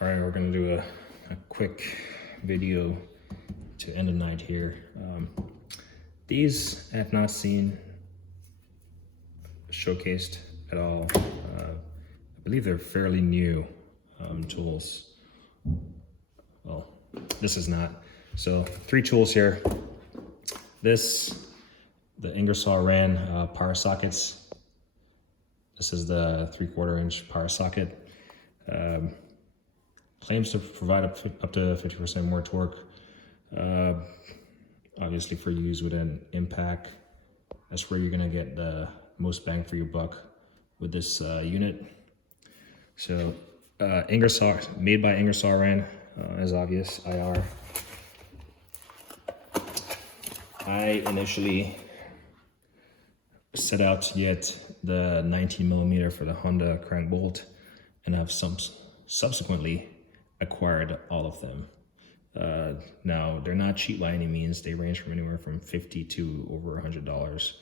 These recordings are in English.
All right, we're gonna do a quick video to end the night here. These I have not seen showcased at all. I believe they're fairly new tools. Well, this is not. So 3 tools here. The Ingersoll Rand power sockets. This is the 3/4 inch power socket. Claims to provide up to 50% more torque. Obviously for use with an impact, that's where you're gonna get the most bang for your buck with this unit. So Ingersoll, made by Ingersoll Rand, as obvious, IR. I initially set out to get the 19mm for the Honda crank bolt, and have subsequently acquired all of them. Now, they're not cheap by any means. They range from anywhere from $50 to over $100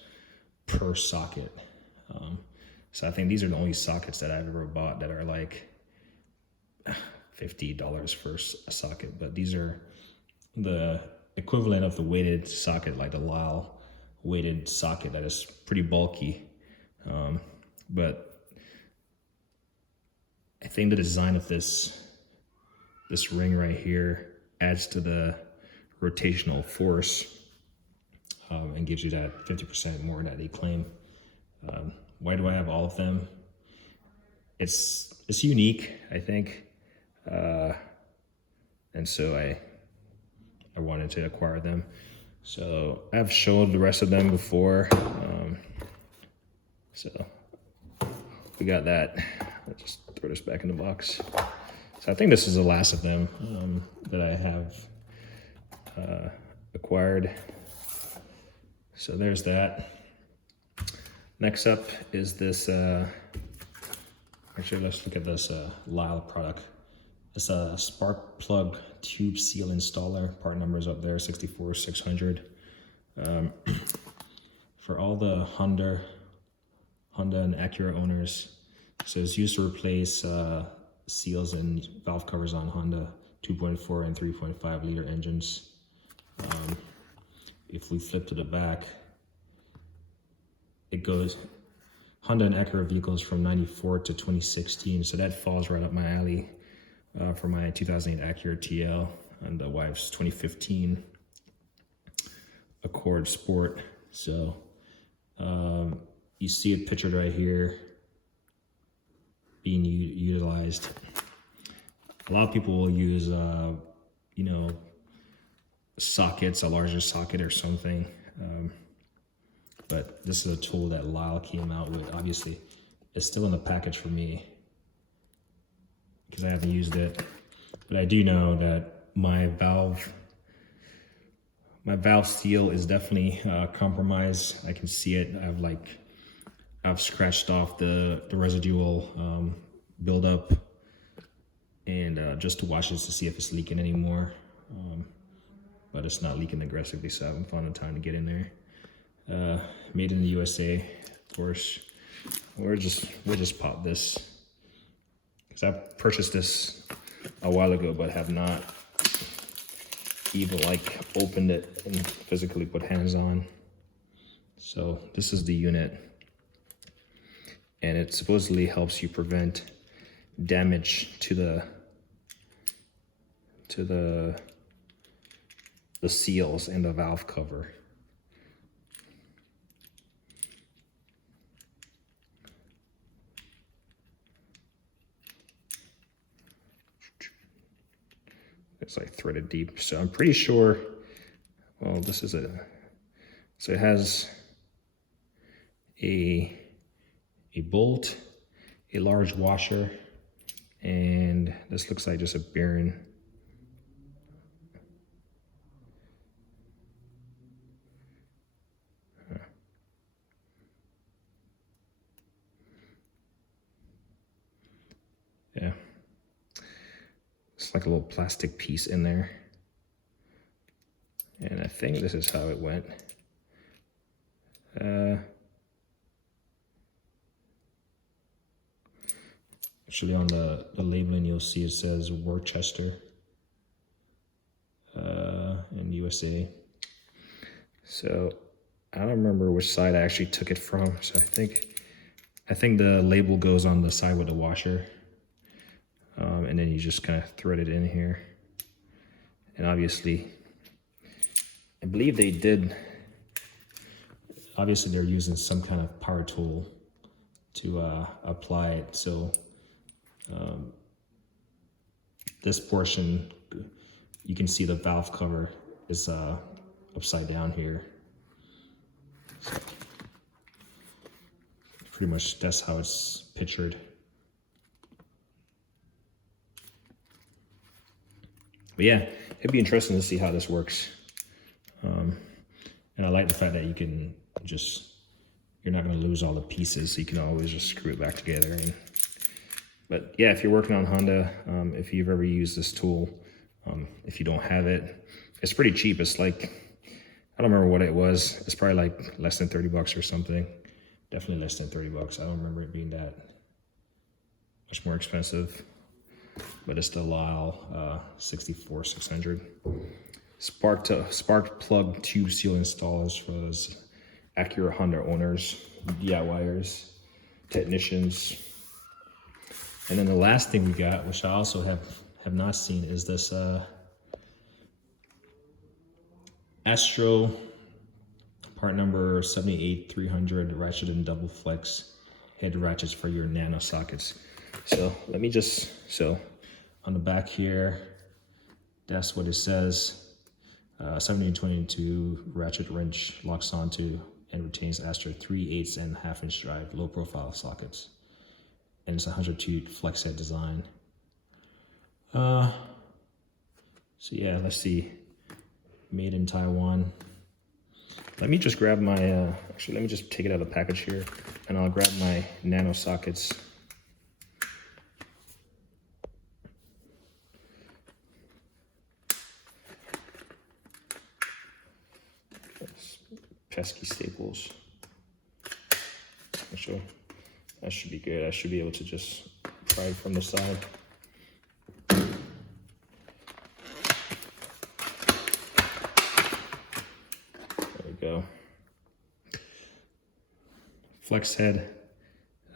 per socket. So I think these are the only sockets that I've ever bought that are like $50 for a socket. But these are the equivalent of the weighted socket, like the Lyle weighted socket that is pretty bulky. But I think the design of this ring right here adds to the rotational force and gives you that 50% more that they claim. Why do I have all of them? It's unique, I think, and so I wanted to acquire them. So I've showed the rest of them before. So we got that. I'll just throw this back in the box. So I think this is the last of them that I have acquired. So there's that. Next up is this, actually let's look at this Lyle product. It's a spark plug tube seal installer. Part number is up there, 64600. For all the Honda and Acura owners, so it's used to replace seals and valve covers on Honda 2.4 and 3.5 liter engines. If we flip to the back, it goes Honda and Acura vehicles from 94 to 2016. So that falls right up my alley for my 2008 Acura TL and the wife's 2015 Accord Sport. So you see it pictured right here being utilized. A lot of people will use, you know, sockets, a larger socket or something. But this is a tool that Lyle came out with. Obviously, it's still in the package for me because I haven't used it. But I do know that my valve seal is definitely compromised. I can see it. I've scratched off the residual buildup, and just to watch this to see if it's leaking anymore. But it's not leaking aggressively, so I haven't found the time to get in there. Made in the USA, of course. We'll just pop this because I purchased this a while ago, but have not even opened it and physically put hands on. So this is the unit, and it supposedly helps you prevent damage to the seals and the valve cover. It's like threaded deep, so I'm pretty sure. Well, this is so it has a bolt, a large washer, and this looks like just a bearing. Yeah. It's like a little plastic piece in there. And I think this is how it went. Actually, on the labeling, you'll see it says Worcester in USA. So I don't remember which side I actually took it from. So I think the label goes on the side with the washer. And then you just kind of thread it in here. And obviously, I believe they did, obviously they're using some kind of power tool to apply it. So this portion, you can see the valve cover is upside down here. So pretty much that's how it's pictured. But yeah, it'd be interesting to see how this works. And I like the fact that you can just, you're not going to lose all the pieces, so you can always just screw it back together. But yeah, if you're working on Honda, if you've ever used this tool, if you don't have it, it's pretty cheap. It's like, I don't remember what it was. It's probably like less than 30 bucks or something. Definitely less than 30 bucks. I don't remember it being that much more expensive. But it's the Lisle 64600. Spark plug tube seal installers for those Acura Honda owners, DIYers, technicians. And then the last thing we got, which I also have not seen, is this Astro part number 78300 ratchet and double flex head ratchets for your nano sockets. So let me just, so on the back here, that's what it says. 1722 ratchet wrench locks onto and retains Astro 3/8 and 1/2 inch drive low profile sockets. And it's a 102 flex head design. So yeah, let's see. Made in Taiwan. Let me just grab my, actually let me just take it out of the package here and I'll grab my nano sockets. Pesky staples. Actually, that should be good. I should be able to just pry it from the side. There we go. Flex head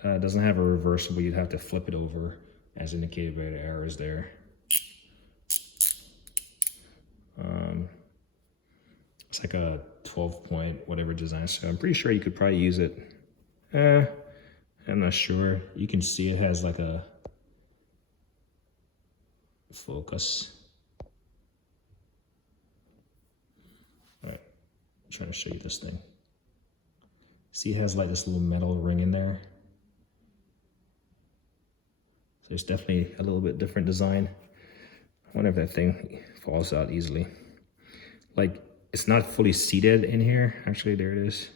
doesn't have a reversible. You'd have to flip it over as indicated by the arrows there. It's like a 12-point whatever design, so I'm pretty sure you could probably use it. I'm not sure. You can see it has like a focus. All right, I'm trying to show you this thing. See, it has like this little metal ring in there. So it's definitely a little bit different design. I wonder if that thing falls out easily. Like, it's not fully seated in here. Actually, there it is.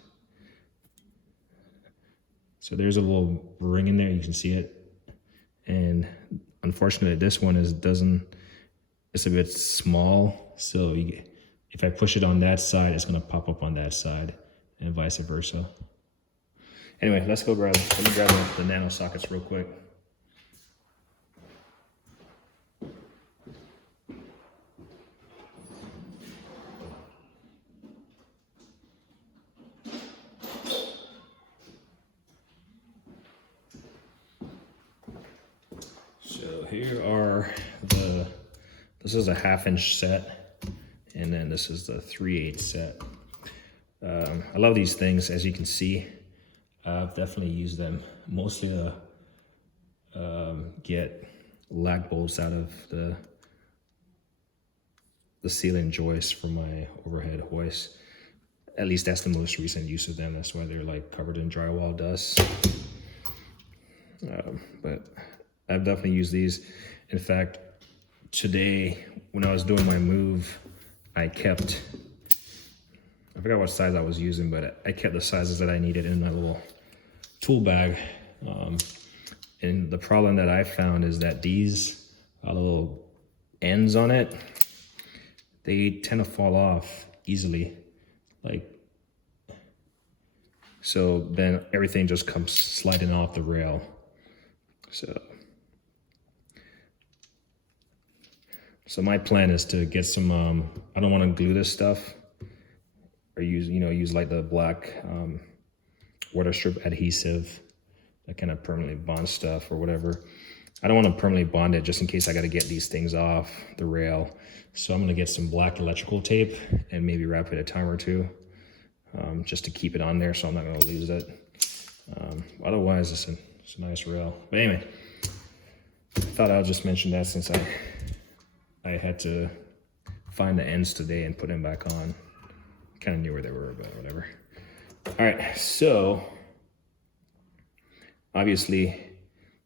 So there's a little ring in there. You can see it. And unfortunately, this one it's a bit small. So if I push it on that side, it's gonna pop up on that side and vice versa. Anyway, let me grab the nano sockets real quick. So here are this is a 1/2 inch set, and then this is the 3/8 set. I love these things, as you can see. I've definitely used them mostly to get lag bolts out of the ceiling joists for my overhead hoist. At least that's the most recent use of them. That's why they're like covered in drywall dust. But I've definitely used these. In fact, today when I was doing my move, I forgot what size I was using, but I kept the sizes that I needed in my little tool bag. And the problem that I found is that these little ends on it, they tend to fall off easily. So then everything just comes sliding off the rail. So So my plan is to get some, I don't want to glue this stuff or use like the black water strip adhesive that kind of permanently bonds stuff or whatever. I don't want to permanently bond it just in case I got to get these things off the rail. So I'm going to get some black electrical tape and maybe wrap it a time or two just to keep it on there so I'm not going to lose it. Otherwise, it's a nice rail. But anyway, I thought I'll just mention that since I had to find the ends today and put them back on. Kind of knew where they were, but whatever. All right, so obviously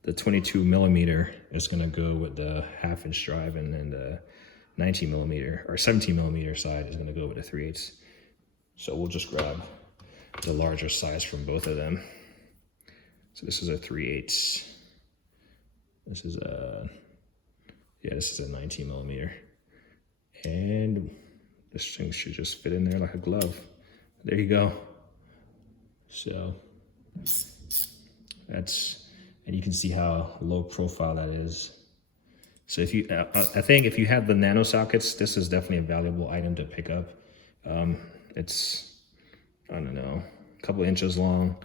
the 22 millimeter is going to go with the 1/2 inch drive, and then the 19 millimeter or 17 millimeter side is going to go with the 3/8. So we'll just grab the larger size from both of them. So this is a 3/8. This is a, yeah, this is a 19 millimeter. And this thing should just fit in there like a glove. There you go. So that's, and you can see how low profile that is. So if you, I think if you have the nano sockets, this is definitely a valuable item to pick up. It's, I don't know, a couple inches long,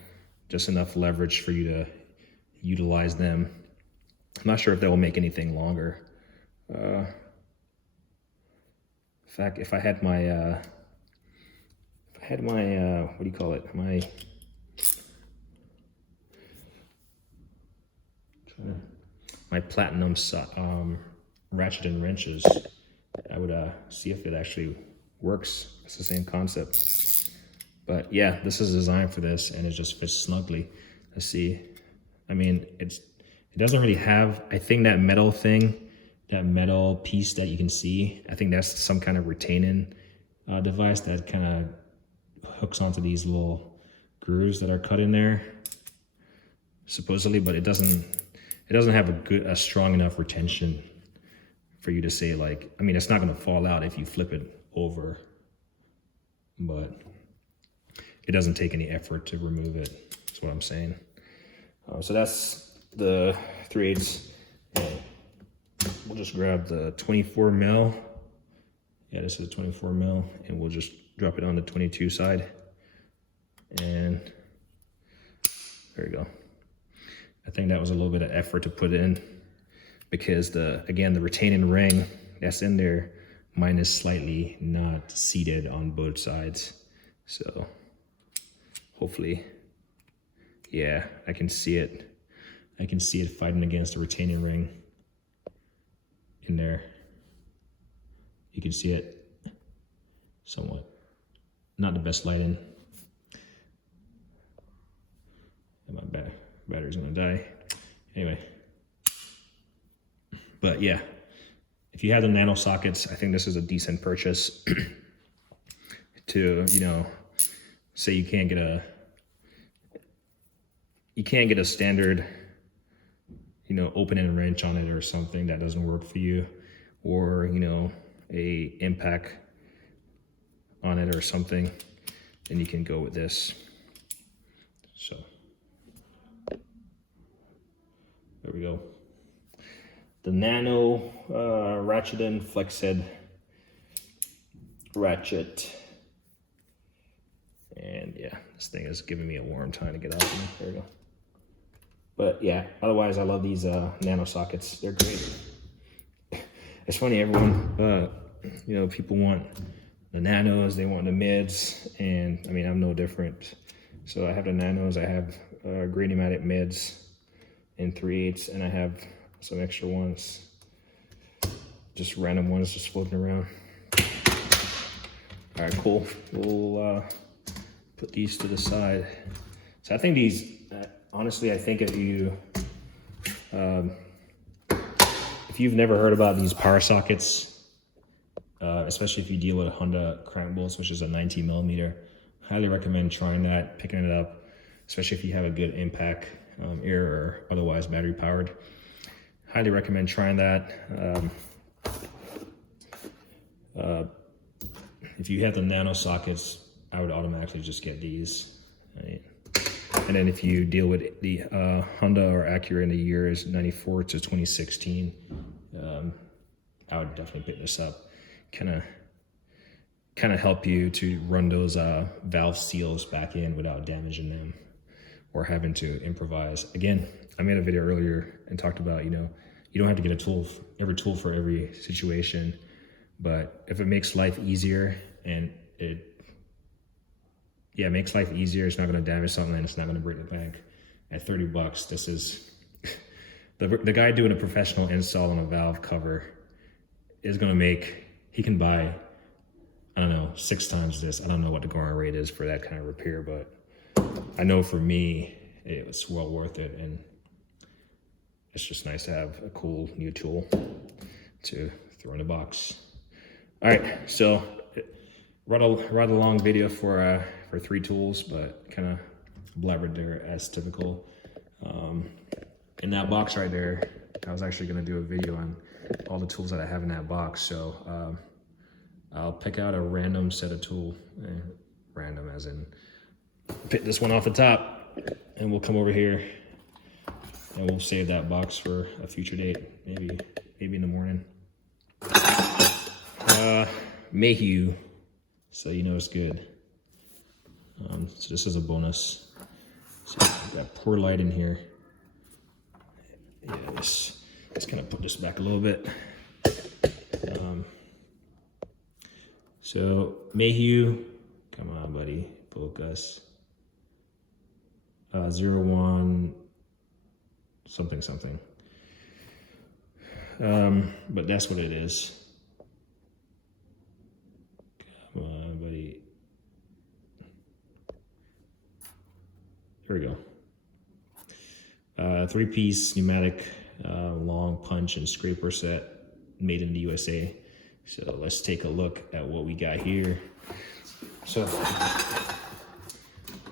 just enough leverage for you to utilize them. I'm not sure if they will make anything longer. In fact, if I had my, what do you call it? My platinum ratchet and wrenches, I would see if it actually works. It's the same concept. But yeah, this is designed for this and it just fits snugly. Let's see. I mean, it doesn't really have, I think that metal thing, that metal piece that you can see, I think that's some kind of retaining device that kind of hooks onto these little grooves that are cut in there, supposedly, but it doesn't have a strong enough retention for you to say, like, I mean, it's not going to fall out if you flip it over, but it doesn't take any effort to remove it. That's what I'm saying. So that's the 3/8. We'll just grab the 24 mil. Yeah, this is a 24 mil, and we'll just drop it on the 22 side. And there you go. I think that was a little bit of effort to put in because again, the retaining ring that's in there, mine is slightly not seated on both sides. So hopefully, yeah, I can see it. I can see it fighting against the retaining ring in there. You can see it somewhat. Not the best lighting. And my battery's gonna die. Anyway. But yeah, if you have the nano sockets, I think this is a decent purchase to, say you can't get a standard, opening wrench on it or something that doesn't work for you, or, a impact on it or something, then you can go with this. So there we go. The Nano ratchet and flex head ratchet. And yeah, this thing is giving me a warm time to get out of me. There we go. But yeah, otherwise I love these nano sockets. They're great. It's funny, everyone, people want the nanos, they want the mids, and I mean, I'm no different. So I have the nanos, I have Green-O-Matic mids in 3/8, and I have some extra ones, just random ones just floating around. All right, cool. We'll put these to the side. So I think these, honestly, I think if you've never heard about these power sockets, especially if you deal with a Honda crank bolts, which is a 19 millimeter, highly recommend trying that, picking it up, especially if you have a good impact, air or otherwise battery powered. Highly recommend trying that. If you have the nano sockets, I would automatically just get these. Right? And then if you deal with the Honda or Acura in the years 94 to 2016, I would definitely pick this up. Kind of help you to run those valve seals back in without damaging them or having to improvise. Again, I made a video earlier and talked about, you know, you don't have to get a tool, every tool for every situation, but if it makes life easier and it makes life easier, it's not going to damage something and it's not going to break the bank. At 30 bucks, this is the guy doing a professional install on a valve cover is going to make, he can buy, I don't know, 6 times this. I don't know what the going rate is for that kind of repair, but I know for me, it was well worth it. And it's just nice to have a cool new tool to throw in the box. All right, so rather long video for 3 tools, but kind of blabbered there as typical. In that box right there, I was actually gonna do a video on all the tools that I have in that box. So I'll pick out a random set of tool, random as in pick this one off the top, and we'll come over here and we'll save that box for a future date, maybe in the morning. Mayhew, so you know it's good. So this is a bonus. So I've got poor light in here. Yeah, let's kind of put this back a little bit. So Mayhew, come on, buddy, focus. 01 something. But that's what it is. Come on, buddy. Here we go. 3-piece pneumatic long punch and scraper set made in the USA. So let's take a look at what we got here. So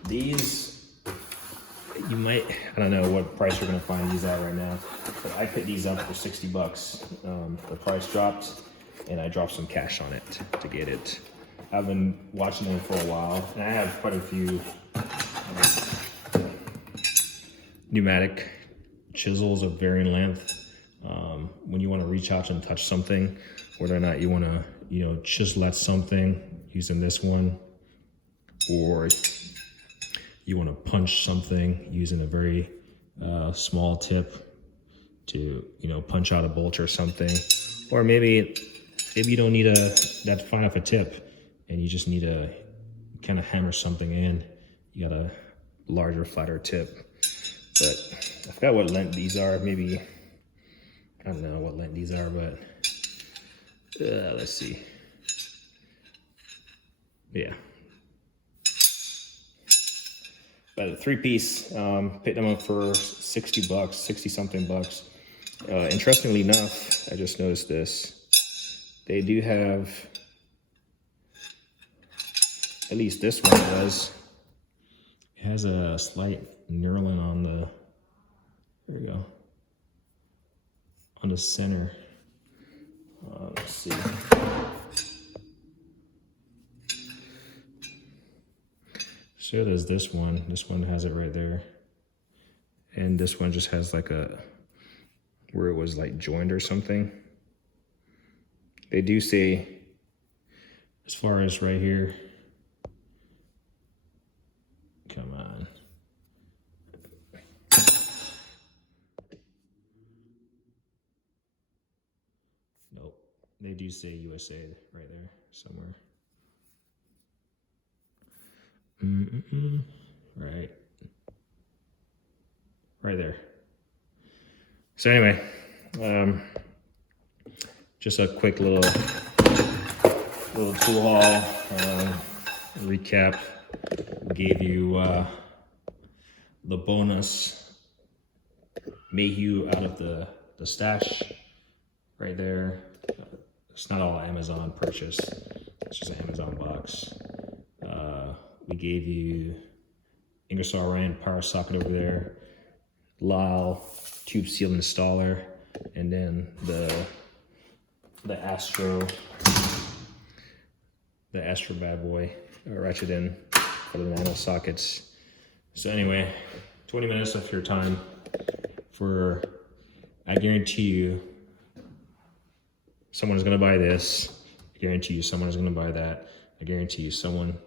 these, you might, I don't know what price you're gonna find these at right now, but I picked these up for 60 bucks. The price dropped and I dropped some cash on it to get it. I've been watching them for a while and I have quite a few pneumatic chisels of varying length. When you want to reach out and touch something, whether or not you want to, you know, chisel at something using this one, or you want to punch something using a very small tip to, you know, punch out a bolt or something, or maybe you don't need that fine of a tip and you just need to kind of hammer something in. You got a larger, flatter tip. But I forgot what length these are. Maybe, I don't know what length these are, but let's see. Yeah. But a 3-piece, picked them up for 60 bucks, 60 something bucks. Interestingly enough, I just noticed this. They do have, at least this one does, it has a slight knurling on the, there we go, on the center. Let's see. So there's this one. This one has it right there. And this one just has like a, where it was like joined or something. They do say, as far as right here, come on. Nope, they do say USA right there somewhere. Right there. So anyway, just a quick little tool haul, recap. Gave you the bonus Mayhew out of the stash right there. It's not all Amazon purchase, it's just an Amazon box. We gave you Ingersoll Rand power socket over there, Lyle tube seal installer, and then the Astro bad boy ratchet in for the nano sockets. So anyway, 20 minutes of your time for, I guarantee you, someone is going to buy this. I guarantee you someone is going to buy that. I guarantee you someone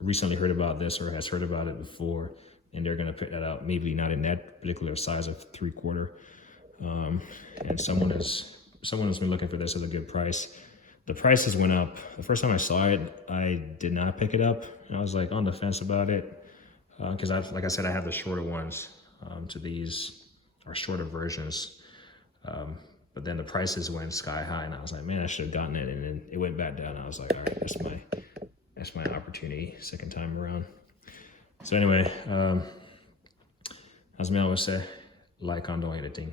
recently heard about this or has heard about it before, and they're going to pick that out. Maybe not in that particular size of 3/4. And someone has been looking for this at a good price. The prices went up. The first time I saw it, I did not pick it up. And I was like on the fence about it. Because like I said, I have the shorter ones to these, or shorter versions. But then the prices went sky high, and I was like, man, I should have gotten it. And then it went back down. I was like, all right, that's my opportunity second time around. So anyway, as Mel would say, like, condom, editing.